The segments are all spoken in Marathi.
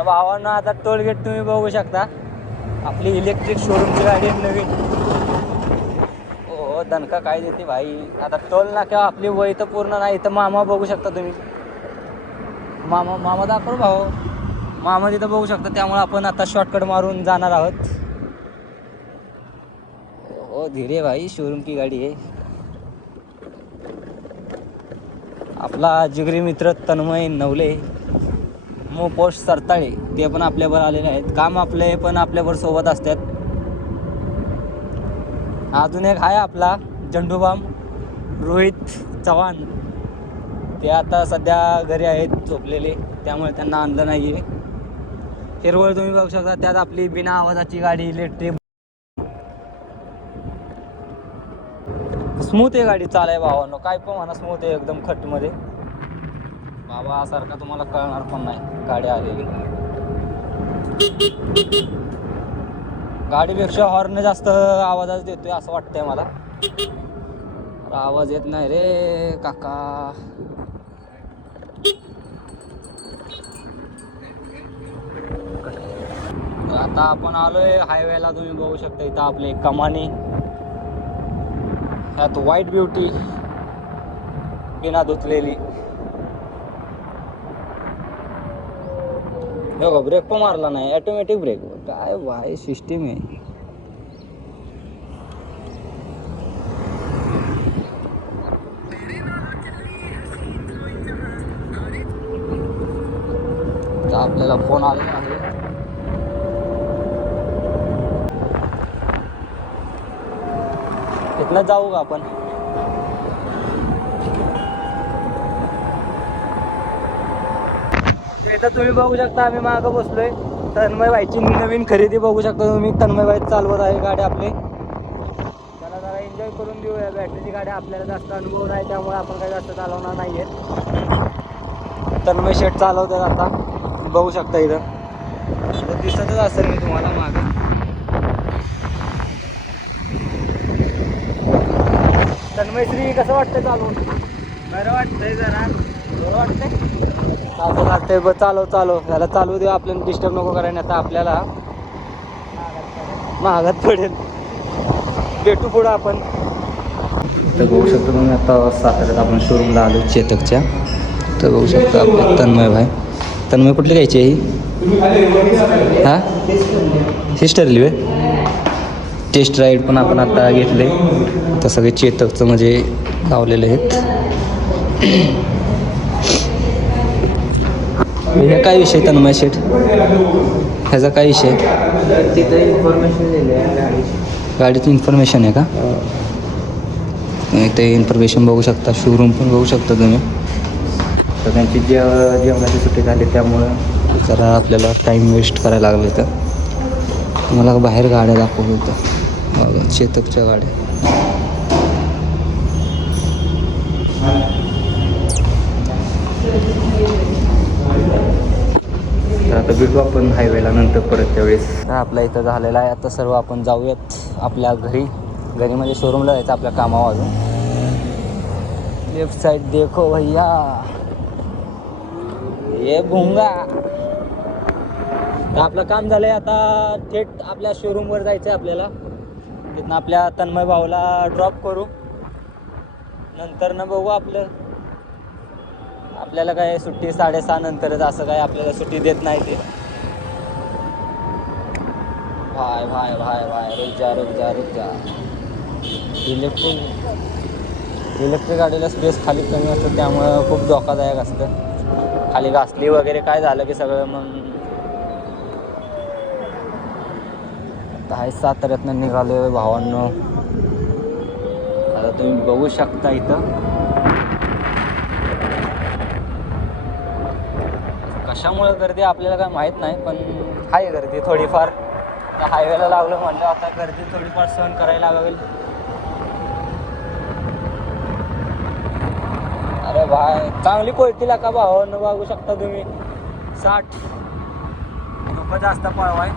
तर भावांना आता टोल गेट तुम्ही बघू शकता. आपली इलेक्ट्रिक शोरूमची गाडी आहे नवीन. हो दणका काय देते भाई. आता टोल नाक्यावर आपली वय तर पूर्ण नाही. तर मामा बघू शकता तुम्ही. मामा दाखव भाऊ. मामा तिथं बघू शकता. त्यामुळे आपण आता शॉर्टकट मारून जाणार आहोत. हो धीरे भाई शोरूम की गाडी आहे. आपला जिगरी मित्र तन्मय नवले पोस्ट सरताळे ते पण आपल्यावर आलेले आहेत. काम आपले पण आपल्यावर सोबत असतात. अजून एक आहे आपला झंडूबाम रोहित चव्हाण. ते आता सध्या घरी आहेत झोपलेले. त्यामुळे त्यांना आणलं नाही आहे. हिरवळ तुम्ही बघू शकता. त्यात आपली बिना आवाजाची गाडी इलेक्ट्रिक स्मूथ आहे गाडी चालाय भावांनो. काय पण म्हणा स्मूथ आहे एकदम खटमध्ये. बाबा सारखा तुम्हाला कळणार पण नाही गाडी आलेली. गाडीपेक्षा हॉर्न जास्त आवाजाच देतोय असं वाटतंय मला. आवाज येत नाही रे काका. आता आपण आलोय हायवेला. तुम्ही बघू शकता इथं आपली कमानी. यात व्हाईट ब्युटी बिना धुतलेली. बघा ब्रेक पण मारला नाही. Automatic brake. काय भाई सिस्टीम आहे. आपल्याला फोन आलेला आहे. इथनं जाऊ का आपण. इथं तुम्ही बघू शकता आम्ही मागं बसलोय. तन्मय बाईची नवीन खरेदी बघू शकता तुम्ही. तन्मय बाई चालवत आहे गाडी आपली. त्याला जरा एन्जॉय करून देऊया. बॅटरीची गाडी आपल्याला जास्त अनुभव नाही त्यामुळे आपण काही जास्त चालवणार नाहीये. तन्मय शेट चालवतात आता. बघू शकता इथं दिसतच असेल मी तुम्हाला मागं. तन्मयश्री कसं वाटतंय चालवून. बरं वाटतंय जरा. बरं वाटतंय. असं वाटतंय बघ. चालव त्याला चालू दे. आपल्याला डिस्टर्ब नको करायला. आता आपल्याला महागात पडेल. भेटू पुढं आपण. तर बघू शकतो तुम्ही आता साताऱ्यात आपण शोरूमला आलो चेतकच्या. तर बघू शकता आपले तन्मय भाई. तन्मय कुठली घ्यायची आहे ही. हां हिस्टरली वे. टेस्ट राईड पण आपण आता घेतले. तर सगळे चेतकचं म्हणजे लावलेले आहेत. हे काय विषय तन्मय शेठ. ह्याचा काय विषय. तिथं इन्फॉर्मेशन दिली आहे गाडीची इन्फॉर्मेशन आहे का. इथे इन्फॉर्मेशन बघू शकता. शोरूम पण बघू शकता तुम्ही. तर त्यांची जेवणाची सुट्टी झाली त्यामुळं जरा आपल्याला टाईम वेस्ट करायला लागलं इथं. मला बाहेर गाड्या दाखवल्या इथं. बघा चेतकच्या गाड्या. तर आता भेटू आपण हायवेला नंतर परत त्यावेळेस. आपल्या इथं झालेला आहे आता सर्व. आपण जाऊयात आपल्या घरी. घरी म्हणजे शोरूमला जायचं आपल्या कामावर. अजून लेफ्ट साइड देखो भैया ये भुंगा. तर आपलं काम झालंय आता. थेट आपल्या शोरूमवर जायचं आहे आपल्याला. तिथनं आपल्या तन्मय भाऊला ड्रॉप करू. नंतर न बघू आपल्याला काय सुट्टी 6:30 नंतरच. असं काय आपल्याला सुट्टी देत नाही ते. भाय भाय भाय भाय रुक जा. इलेक्ट्रिक गाडीला स्पेस खाली कमी असतं त्यामुळं खूप धोकादायक असतं. खाली घासली वगैरे काय झालं की सगळं मग. आता साताऱ्यातनं निघालोय भावांनो. आता तुम्ही बघू शकता इथं कशामुळे गर्दी आपल्याला काय माहीत नाही. पण आहे गर्दी थोडीफार. आता हायवेला लागलं म्हणलं आता गर्दी थोडीफार सहन करायला लागेल. अरे भाई चांगली पळतीला का भावांनो. बघू शकता तुम्ही 60. खूपच जास्त पळवाय.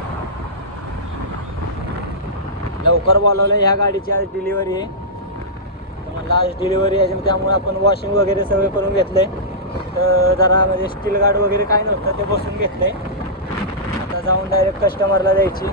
लवकर बोलावलं. ह्या गाडीची आज डिलिव्हरी आहे. तर म्हणलं आज डिलिव्हरी आहे त्यामुळे आपण वॉशिंग वगैरे सगळं करून घेतलंय. तर जरा म्हणजे स्टील गार्ड वगैरे काय नव्हतं ते बसून घेतलंय. जाऊन डायरेक्ट कस्टमरला द्यायची